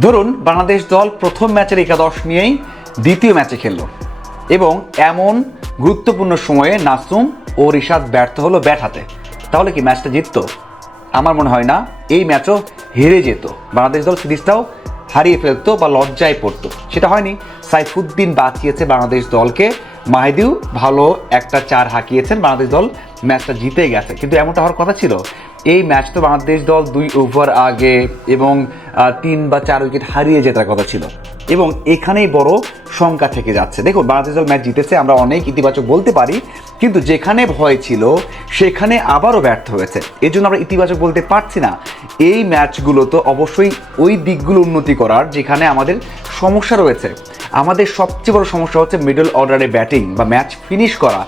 ধরুন, বাংলাদেশ দল প্রথম ম্যাচের একাদশ নিয়েই দ্বিতীয় ম্যাচে খেললো। এবং এমন গুরুত্বপূর্ণ সময়ে নাসুম ও রিশাদ ব্যর্থ হলো ব্যাট হাতে। তাহলে কি ম্যাচটা জিততো? আমার মনে হয় না। এই ম্যাচও হেরে যেত। বাংলাদেশ দল সিরিজটাও হারিয়ে ফেলতো বা লজ্জায় পড়তো। সেটা হয়নি। সাইফুদ্দিন বাঁচিয়েছে বাংলাদেশ দলকে। মাহিদিও ভালো একটা চার হাঁকিয়েছেন, বাংলাদেশ দল ম্যাচটা জিতে গেছে। কিন্তু এমনটা হওয়ার কথা ছিল, এই ম্যাচ তো বাংলাদেশ দল দুই ওভার আগে এবং তিন বা চার উইকেট হারিয়ে জেতার কথা ছিল। এবং এখানেই বড় শঙ্কা থেকে যাচ্ছে। দেখুন, বাংলাদেশ দল ম্যাচ জিতেছে, আমরা অনেক ইতিবাচক বলতে পারি, কিন্তু যেখানে ভয় ছিল, সেখানে আবারও ব্যর্থ হয়েছে। এই জন্য আমরা ইতিবাচক বলতে পারছি না। এই ম্যাচগুলো তো অবশ্যই ওই দিকগুলো উন্নতি করার যেখানে আমাদের সমস্যা রয়েছে। আমাদের সবচেয়ে বড় সমস্যা হচ্ছে মিডল অর্ডারে ব্যাটিং বা ম্যাচ ফিনিশ করা।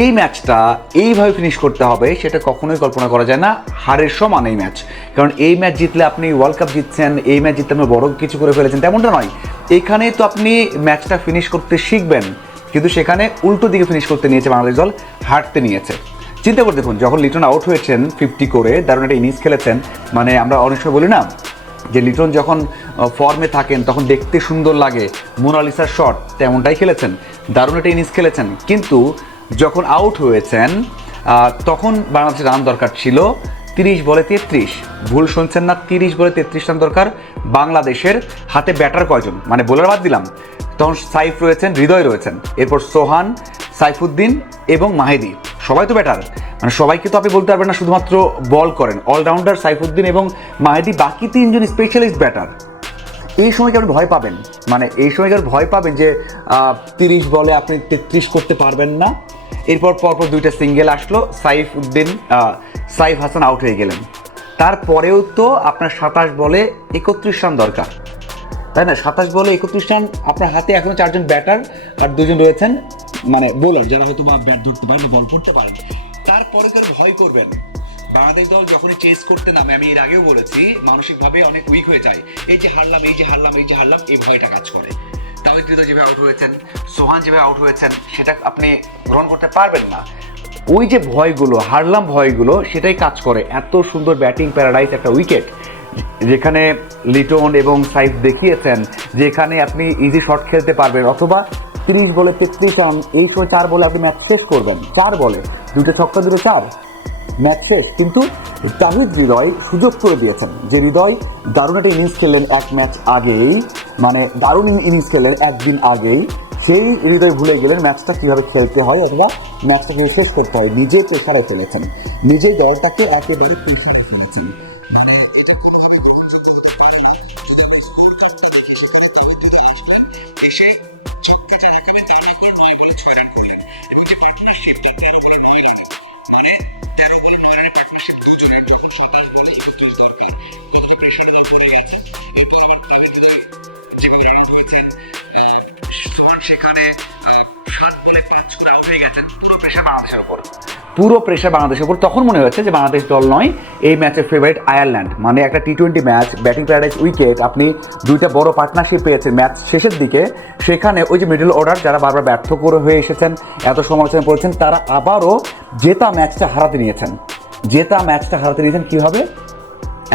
এই ম্যাচটা এইভাবে ফিনিশ করতে হবে, সেটা কখনোই কল্পনা করা যায় না। হারের সমান এই ম্যাচ কারণ এই ম্যাচ জিতলে আপনি ওয়ার্ল্ড কাপ জিতছেন, এই ম্যাচ জিতলে আপনি বড় কিছু করে ফেলেছেন, তেমনটা নয়। এখানে তো আপনি ম্যাচটা ফিনিশ করতে শিখবেন, কিন্তু সেখানে উল্টো দিকে ফিনিশ করতে নিয়েছে বাংলাদেশ দল, হারতে নিয়েছে। চিন্তা করে দেখুন, যখন লিটন আউট হয়েছেন ফিফটি করে, দারুণ একটা ইনিংস খেলেছেন মানে আমরা অনেক সময় বলি না যে লিটন যখন ফর্মে থাকেন, তখন দেখতে সুন্দর লাগে। মোনালিসার শট তেমনটাই খেলেছেন, দারুণ একটা ইনিংস খেলেছেন। কিন্তু যখন আউট হয়েছেন তখন বাংলাদেশের রান দরকার ছিল তিরিশ বলে তেত্রিশ। ভুল শুনছেন না, তিরিশ বলে তেত্রিশ রান দরকার বাংলাদেশের হাতে ব্যাটার কয়জন? মানে বোলার বাদ দিলাম। তখন সাইফ রয়েছেন, হৃদয় রয়েছেন। এরপর সোহান, সাইফুদ্দিন এবং মাহেদি। সবাই তো ব্যাটার মানে সবাইকে তো আপনি বলতে পারবেন না, শুধুমাত্র বল করেন। অলরাউন্ডার সাইফুদ্দিন এবং মাহেদি, বাকি তিনজন স্পেশালিস্ট ব্যাটার এই সময়কে আপনি ভয় পাবেন? মানে এই সময়কে আপনি ভয় পাবেন যে তিরিশ বলে আপনি তেত্রিশ করতে পারবেন না? এরপর পরপর দুইটা সিঙ্গেল আসলো, সাইফ উদ্দিন সাইফ হাসান আউট হয়ে গেলেন। তারপরেও তো আপনার সাতাশ বলে একত্রিশ রান দরকার। তাই না? সাতাশ বলে একত্রিশ রান, আপনার হাতে এখনও চারজন ব্যাটার আর দুজন রয়েছেন মানে বোলার যারা হয়তো বা ব্যাট ধরতে পারেন বল করতে পারেন। তারপরে কেউ ভয় করবেন? বাংলাদেশ দল যখনই চেস করতে নামে, আমি এর আগেও বলেছি, মানসিকভাবে অনেক উইক হয়ে যায়। এই যে হারলাম, এই যে হারলাম, এই যে হারলাম, এই ভয়টা কাজ করে। যেভাবে আউট হয়েছেন, সোহান যেভাবে আউট হয়েছেন, সেটা আপনি গ্রহণ করতে পারবেন না। ওই যে ভয়গুলো, হারলাম ভয়গুলো, সেটাই কাজ করে। এত সুন্দর ব্যাটিং প্যারাডাইস একটা উইকেট যেখানে লিটন এবং সাইফ দেখিয়েছেন যেখানে আপনি ইজি শট খেলতে পারবেন, অথবা তিরিশ বলে তেত্রিশ রান এই সময় চার বলে আপনি ম্যাচ শেষ করবেন। চার বলে, দুটো ছক্কা, দুটো চার। ম্যাচ শেষ, কিন্তু তাহিদ হৃদয় সুযোগ করে দিয়েছেন। যে হৃদয় দারুণ একটা ইনিংস খেললেন এক ম্যাচ আগেই মানে দারুণ ইনিংস খেললেন একদিন আগেই, সেই হৃদয় ভুলে গেলেন ম্যাচটা কীভাবে খেলতে হয় অথবা ম্যাচটা শেষ করতে হয় নিজে প্রেশারে ফেলেছেন। নিজে দলটাকে একেবারে পেশারে ফেলেছেন পুরো প্রেশার বাংলাদেশের উপর। পুরো প্রেশার বাংলাদেশের উপর তখন মনে হয়েছে যে বাংলাদেশ দল নয়, এই ম্যাচের ফেভারিট আয়ারল্যান্ড মানে একটা T twenty match batting paradise wicket আপনি দুইটা বড় পার্টনারশিপ পেয়েছেন ম্যাচ শেষের দিকে। সেখানে ওই যে মিডল অর্ডার যারা বারবার ব্যর্থ করে হয়ে এসেছেন, এত সমালোচনা করেছেন তারা আবারও জেতা ম্যাচটা হারাতে নিয়েছেন। জেতা ম্যাচটা হারাতে নিয়েছেন কীভাবে?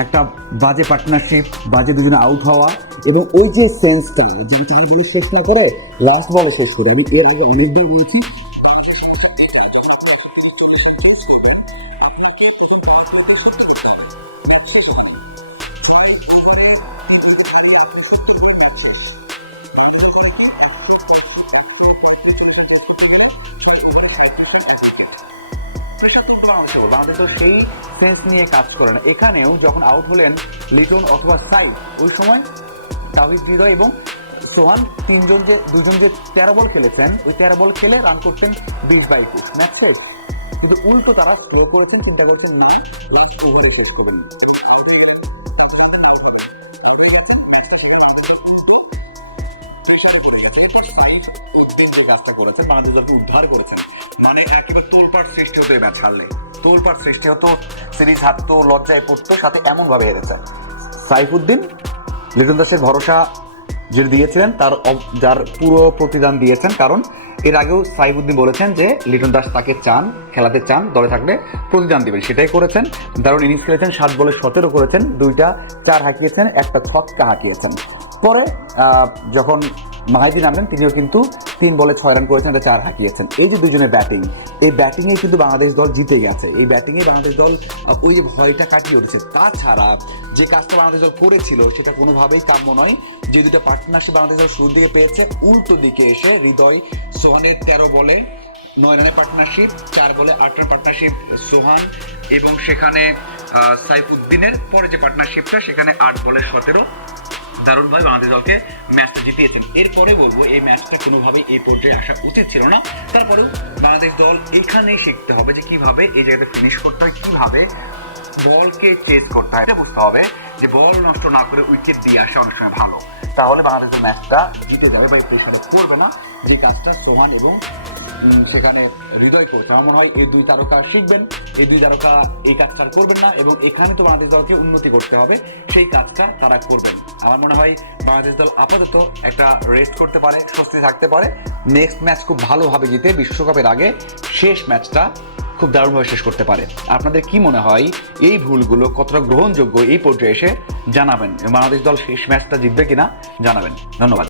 একটা বাজে পার্টনারশিপ বাজে দুজনে আউট হওয়া এবং ওই যে সেন্সটা যদি শেষ না করে লাস্ট বলে শেষ করে, আমি এর আগে অনেকদিন বলেছি তো সেই সেন্স নিয়ে কাজ করে না এখানেও যখন আউট হলেন লিটন অথবা সাই, ওই সময় তাহিদ হৃদয় এবং সোহান তিনজন যে দুজন যে তেরো বল খেলেছেন, ওই তেরো বল খেলে রান করতেন বিশ বাই বিশ ম্যাচ কিন্তু উল্টো তারা স্লো করেছেন, চিন্তা করেছেন না লাস্ট ওভারে শেষ করেন কাজটা করেছেন, বাংলাদেশ দলকে উদ্ধার করেছেন মানে একেবারে তোলপাট সৃষ্টি হতো এই ম্যাচ হারলে তোলপাট সৃষ্টি হতো সিরিজ হারতো লজ্জায় পড়তো, সাথে এমন ভাবে হেরেছে সাইফুদ্দিন, লিটন দাসের ভরসা যেটা দিয়েছিলেন, তার যার পুরো প্রতিদান দিয়েছেন, কারণ এর আগেও সাইফুদ্দিন বলেছেন যে, লিটন দাস তাকে চান, খেলাতে চান, দলে থাকলে প্রতিদান দিবেন। সেটাই করেছেন। দারুণ ইনিংস খেলেছেন, সাত বলে সতেরো করেছেন, দুইটা চার হাঁকিয়েছেন, একটা ছক্কা হাঁকিয়েছেন। পরে যখন মাহাদি নামলেন তিনিও কিন্তু তিন বলে ছয় রান করেছেন একটা চার হাঁকিয়েছেন। এই যে দুজনের ব্যাটিং, এই ব্যাটিংয়ে কিন্তু বাংলাদেশ দল জিতে গেছে। এই ব্যাটিংয়ে বাংলাদেশ দল ওই যে ভয়টা কাটিয়ে উঠেছে। তাছাড়া যে কাজটা বাংলাদেশ দল করেছিল, সেটা কোনোভাবেই কাম্য নয়। যে দুটো পার্টনারশিপ বাংলাদেশ দল শুরুর দিকে পেয়েছে, উল্টো দিকে এসে হৃদয় সোহানের তেরো বলে নয় রানের পার্টনারশিপ চার বলে আট রান পার্টনারশিপ সোহান এবং সেখানে সাইফুদ্দিনের পরে যে পার্টনারশিপটা সেখানে আট বলে সতেরো। দারুণভাবে বাংলাদেশ দলকে ম্যাচটা জিতিয়েছেন। এরপরে বলব, এই ম্যাচটা কোনোভাবেই এই পর্যায়ে আসা উচিত ছিল না। তারপরেও বাংলাদেশ দল এখানেই শিখতে হবে যে কীভাবে এই জায়গাতে ফিনিশ করতে হয়, কীভাবে বলকে চেজ করতে হয়। এটা বুঝতে হবে যে বল নষ্ট না করে উইকেট দিয়ে আসা অনেক সময় ভালো। তাহলে বাংলাদেশ দল ম্যাচটা জিতে যাবে বা এই প্রেশারে করবে না। যে কাজটা সোহান এবং সেখানে হৃদয় করছে আমার মনে হয় এই দুই তারকা শিখবেন, এই দুই তারকা এই কাজটা করবেন না এবং এখানে তো বাংলাদেশ দলকে উন্নতি করতে হবে, সেই কাজটা তারা করবেন। আমার মনে হয় বাংলাদেশ দল আপাতত একটা রেস্ট করতে পারে, স্বস্তি থাকতে পারে। নেক্সট ম্যাচ খুব ভালোভাবে জিতে বিশ্বকাপের আগে শেষ ম্যাচটা খুব দারুণভাবে শেষ করতে পারে। আপনাদের কি মনে হয় এই ভুলগুলো কতটা গ্রহণযোগ্য এই পর্যায়ে এসে জানাবেন? বাংলাদেশ দল শেষ ম্যাচটা জিতবে কিনা জানাবেন। ধন্যবাদ।